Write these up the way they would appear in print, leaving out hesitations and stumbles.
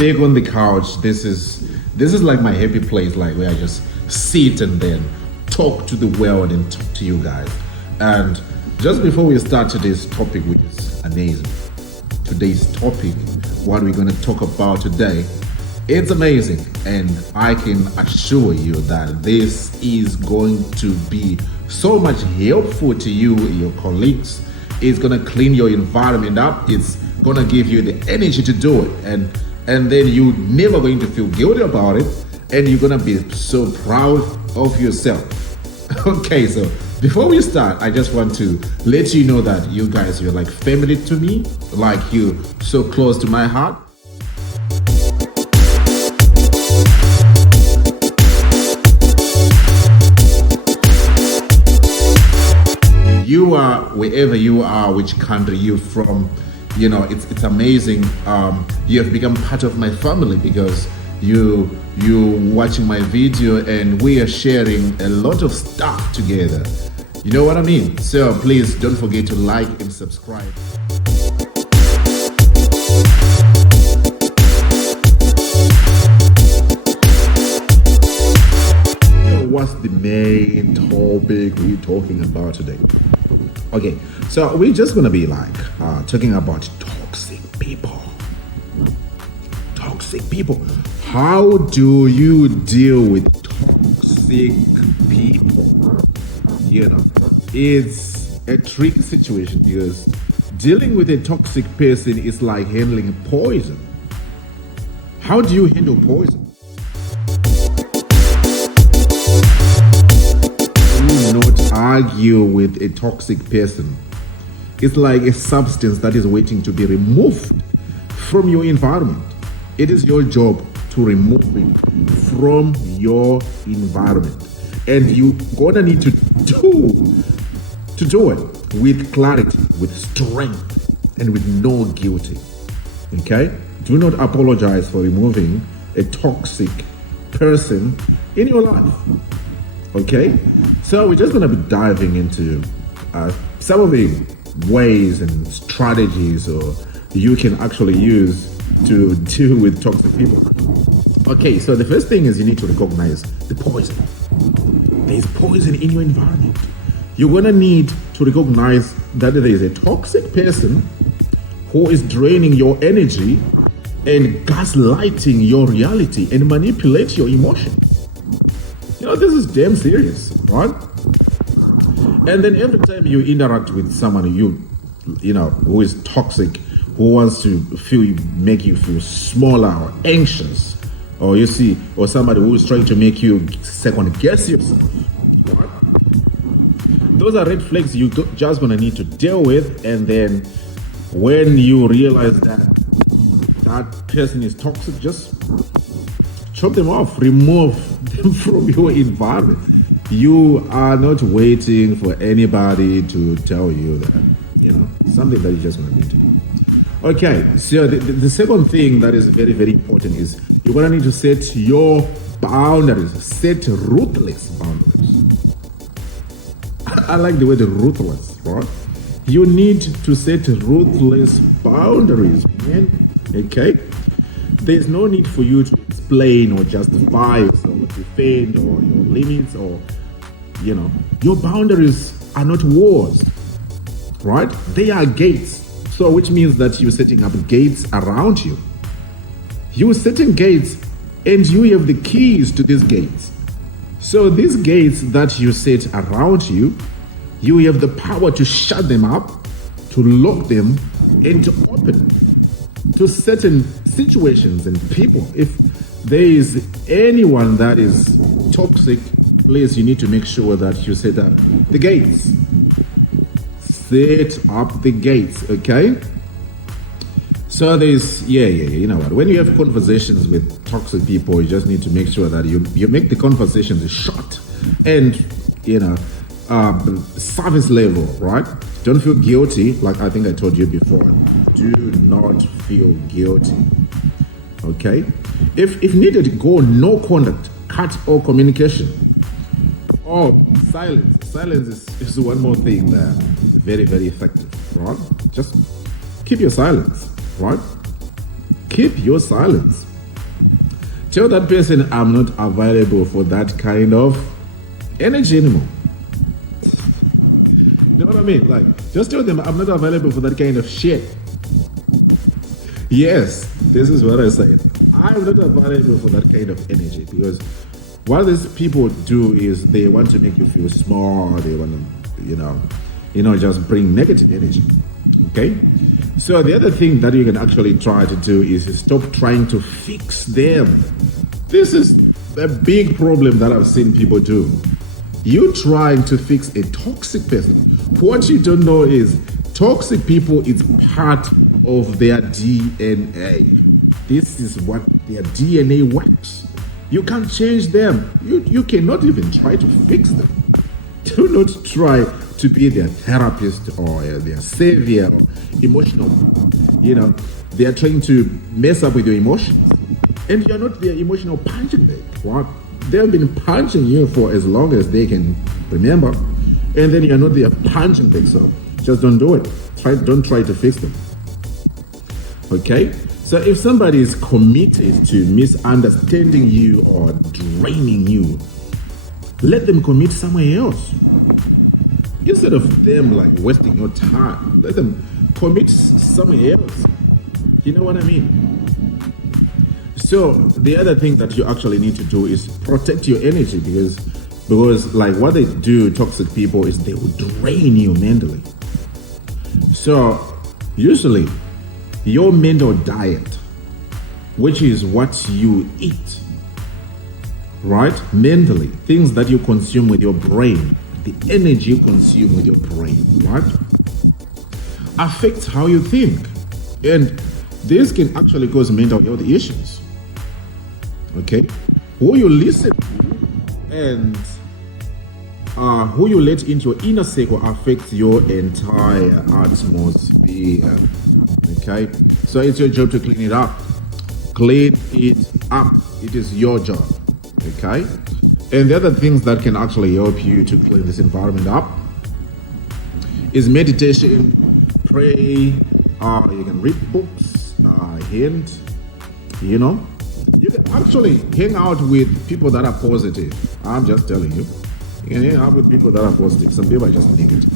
back on the couch. This is like my happy place, like where I just sit and then talk to the world and talk to you guys. And just before we start today's topic, which is amazing, today's topic, what we're going to talk about today, it's amazing, and I can assure you that this is going to be so much helpful to you, your colleagues. It's going to clean your environment up. It's going to give you the energy to do it, and then you're never going to feel guilty about it, and you're going to be so proud of yourself. Okay, so before we start, I just want to let you know that you guys, you're like family to me, like you're so close to my heart. You are wherever you are, which country you're from, you know, it's amazing. You have become part of my family because you watching my video and we are sharing a lot of stuff together. You know what I mean? So please don't forget to like and subscribe. What's the main topic we're talking about today? Okay, so we're just gonna be like talking about toxic people. Toxic people. How do you deal with toxic people? You know, it's a tricky situation because dealing with a toxic person is like handling poison. How do you handle poison? Do not argue with a toxic person. It's like a substance that is waiting to be removed from your environment. It is your job to remove it from your environment, and you gonna need to do it with clarity, with strength, and with no guilty. Okay, do not apologize for removing a toxic person in your life. Okay, so we're just gonna be diving into some of the ways and strategies or you can actually use to deal with toxic people. Okay, so the first thing is you need to recognize the poison. There's poison in your environment. You're gonna need to recognize that there is a toxic person who is draining your energy and gaslighting your reality and manipulate your emotions. You know, this is damn serious, right? And then every time you interact with someone you know, who is toxic, who wants to make you feel smaller or anxious, or you see, or somebody who is trying to make you second guess yourself, right? Those are red flags you just gonna need to deal with. And then when you realize that that person is toxic, just chop them off, remove them from your environment. You are not waiting for anybody to tell you that, you know, something that you just want to need to do. Okay, so the second thing that is very, very important is you're going to need to set your boundaries, set ruthless boundaries. I like the word ruthless, right? You need to set ruthless boundaries, man. Okay? There's no need for you to explain or justify yourself or defend or your limits, or, you know, your boundaries are not walls, right? They are gates. So which means that you're setting up gates around you. You're setting gates and you have the keys to these gates. So these gates that you set around you, you have the power to shut them up, to lock them, and to open to certain situations and people. If there is anyone that is toxic, please, you need to make sure that you set up the gates. Set up the gates, okay? So there's, you know what, when you have conversations with toxic people, you just need to make sure that you make the conversations short and, you know, service level, right? Don't feel guilty, like I think I told you before. Do not feel guilty, okay? If needed, go no contact, cut all communication. Oh, silence. Silence is one more thing that is very, very effective, right? Just keep your silence, right? Keep your silence. Tell that person, I'm not available for that kind of energy anymore. You know what I mean? Like, just tell them, I'm not available for that kind of shit. Yes, this is what I said. I'm not available for that kind of energy, because what these people do is they want to make you feel small. They want to, just bring negative energy. Okay? So the other thing that you can actually try to do is stop trying to fix them. This is a big problem that I've seen people do. You trying to fix a toxic person. What you don't know is toxic people is part of their DNA. This is what their DNA works. You can't change them. You cannot even try to fix them. Do not try to be their therapist or their savior or emotional. They are trying to mess up with your emotions. And you're not their emotional punching bag. What? They've been punching you for as long as they can remember. And then you're not their punching bag. So just don't do it. Don't try to fix them. Okay? So if somebody is committed to misunderstanding you or draining you, let them commit somewhere else. Instead of them like wasting your time, let them commit somewhere else. You know what I mean? So the other thing that you actually need to do is protect your energy, because like what they do, toxic people, is they will drain you mentally. So usually your mental diet, which is what you eat, right? Mentally, things that you consume with your brain, the energy you consume with your brain, right? Affects how you think. And this can actually cause mental health issues. Okay? Who you listen to and who you let into your inner circle affects your entire atmosphere. Okay? So it's your job to clean it up. Clean it up. It is your job. Okay? And the other things that can actually help you to clean this environment up is meditation, pray, you can read books, hint, You can actually hang out with people that are positive. I'm just telling you. You can hang out with people that are positive. Some people are just negative.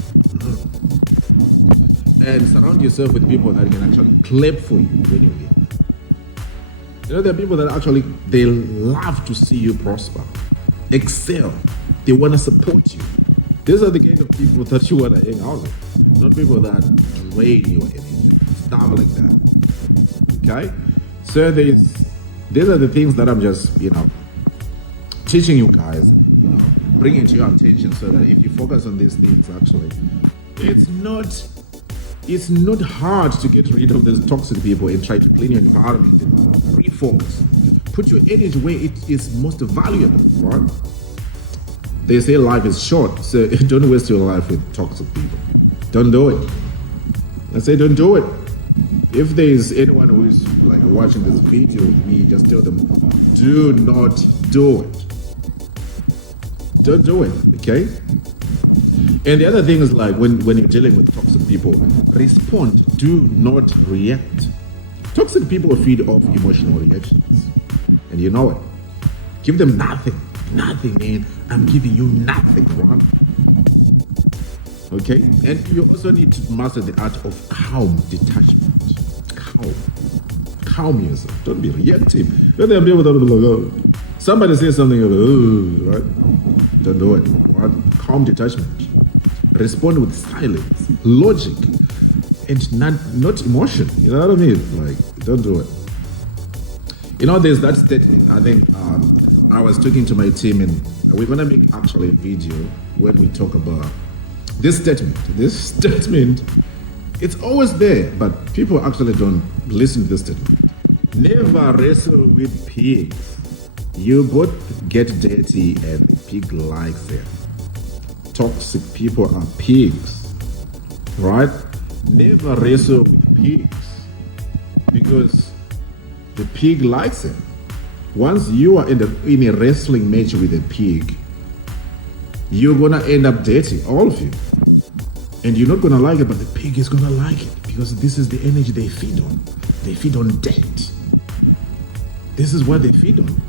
And surround yourself with people that can actually clap for you when you win. There are people that actually, they love to see you prosper, excel. They want to support you. These are the kind of people that you want to hang out with, not people that drain your energy, stuff like that. Okay? So these are the things that I'm just, teaching you guys, bringing to your attention, so that if you focus on these things, actually, it's not hard to get rid of those toxic people and try to clean your environment and refocus. Put your energy where it is most valuable, right? They say life is short, so don't waste your life with toxic people. Don't do it. I say don't do it. If there is anyone who is like watching this video with me, just tell them, do not do it. Don't do it, okay? And the other thing is, like, when you're dealing with toxic people, respond, do not react. Toxic people feed off emotional reactions. And you know it. Give them nothing, man. I'm giving you nothing, right? Okay? And you also need to master the art of calm detachment. Calm yourself. Don't be reactive. Don't be able to be like, oh. Somebody says something, you're like, oh, right? Don't do it, right? Calm detachment. Respond with silence, logic, and not emotion. You know what I mean? Like, don't do it. There's that statement. I think I was talking to my team, and we're gonna make actually a video when we talk about this statement. This statement, it's always there, but people actually don't listen to this statement. Never wrestle with pigs. You both get dirty, and the pig likes it. Toxic people are pigs, right? Never wrestle with pigs, because the pig likes it. Once you are in a wrestling match with a pig, you're gonna end up dirty, all of you. And you're not gonna like it, but the pig is gonna like it, because this is the energy they feed on. They feed on dirt. This is what they feed on.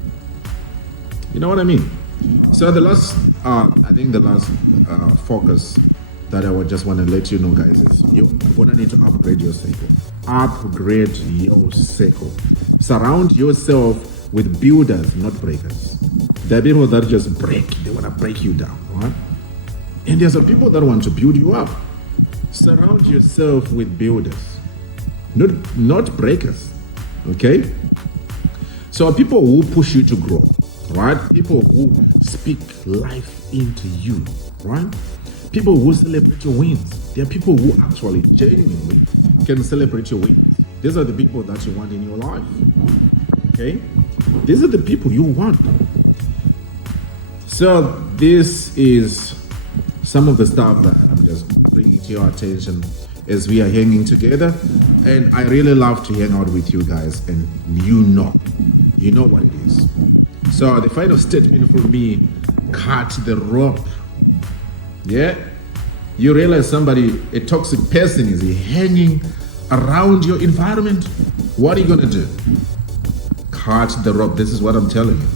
You know what I mean? So the last, I think the last focus that I would just want to let you know, guys, is you're gonna need to upgrade your circle. Upgrade your circle. Surround yourself with builders, not breakers. There are people that just break. They want to break you down, right? And there's some people that want to build you up. Surround yourself with builders, not breakers. Okay? So people who push you to grow, right? People who speak life into you, right? People who celebrate your wins. There are people who actually genuinely can celebrate your wins. These are the people that you want in your life. Okay? These are the people you want. So this is some of the stuff that I'm just bringing to your attention as we are hanging together. And I really love to hang out with you guys, and you know what it is. So the final statement for me, cut the rope. Yeah? You realize a toxic person is hanging around your environment. What are you gonna do? Cut the rope. This is what I'm telling you.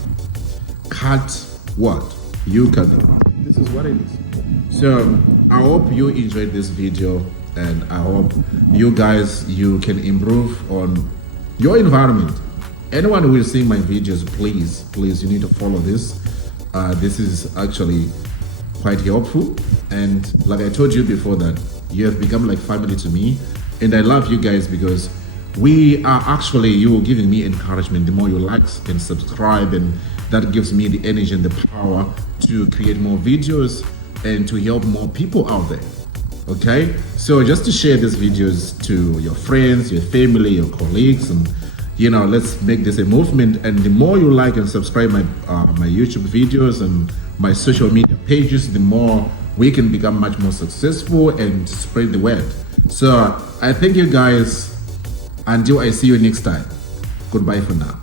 Cut what? You cut the rope. This is what it is. So I hope you enjoyed this video, and I hope you guys, you can improve on your environment. Anyone who is seeing my videos, please, you need to follow this. This is actually quite helpful, and like I told you before, that you have become like family to me, and I love you guys because we are actually, you're giving me encouragement. The more you like and subscribe, and that gives me the energy and the power to create more videos and to help more people out there. Okay, so just to share these videos to your friends, your family, your colleagues, and let's make this a movement. And the more you like and subscribe my YouTube videos and my social media pages, the more we can become much more successful and spread the word. So I thank you guys. Until I see you next time. Goodbye for now.